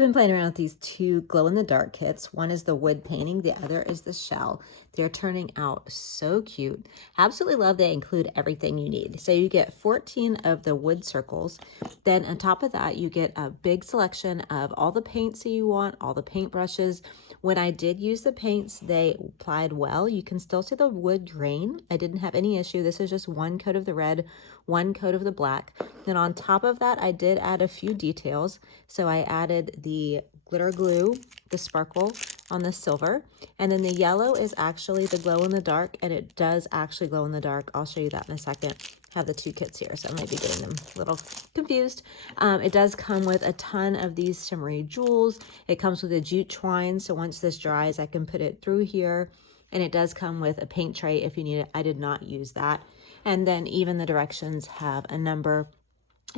I've been playing around with these two glow-in-the-dark kits. One is the wood painting, the other is the shell. They're turning out so cute. Absolutely love they include everything you need. So you get 14 of the wood circles. Then on top of that, you get a big selection of all the paints that you want, all the paint brushes. When I did use the paints, they applied well. You can still see the wood grain. I didn't have any issue. This is just one coat of the red, one coat of the black. Then on top of that, I did add a few details. So I added the glitter glue, the sparkle on the silver, and then the yellow is actually the glow in the dark, and it does actually glow in the dark. I'll show you that in a second. I have the two kits here, so I might be getting them a little confused. It does come with a ton of these shimmery jewels. It comes with a jute twine, so once this dries, I can put it through here. And it does come with a paint tray if you need it. I did not use that. And then even the directions have a number,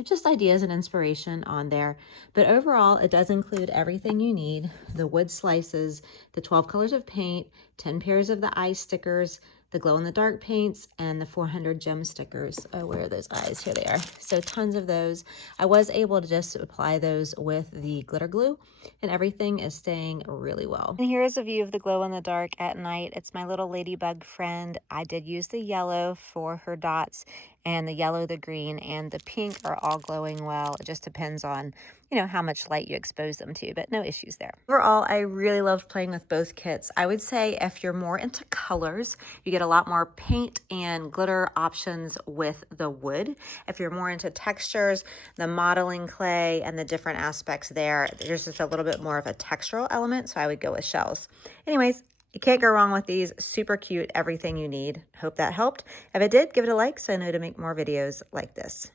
just ideas and inspiration on there. But overall, it does include everything you need: the wood slices, the 12 colors of paint, 10 pairs of the eye stickers, the glow-in-the-dark paints, and the 400 gem stickers. Oh, where are those eyes? Here they are. So tons of those. I was able to just apply those with the glitter glue, and everything is staying really well. And here's a view of the glow-in-the-dark at night. It's my little ladybug friend. I did use the yellow for her dots, and the yellow, the green, and the pink are all glowing well. It just depends on, how much light you expose them to, but no issues there. Overall, I really loved playing with both kits. I would say if you're more into colors, you get a lot more paint and glitter options with the wood. If you're more into textures, the modeling clay and the different aspects there's just a little bit more of a textural element, so I would go with shells. Anyways, you can't go wrong with these. Super cute, everything you need. Hope that helped. If it did, give it a like so I know to make more videos like this.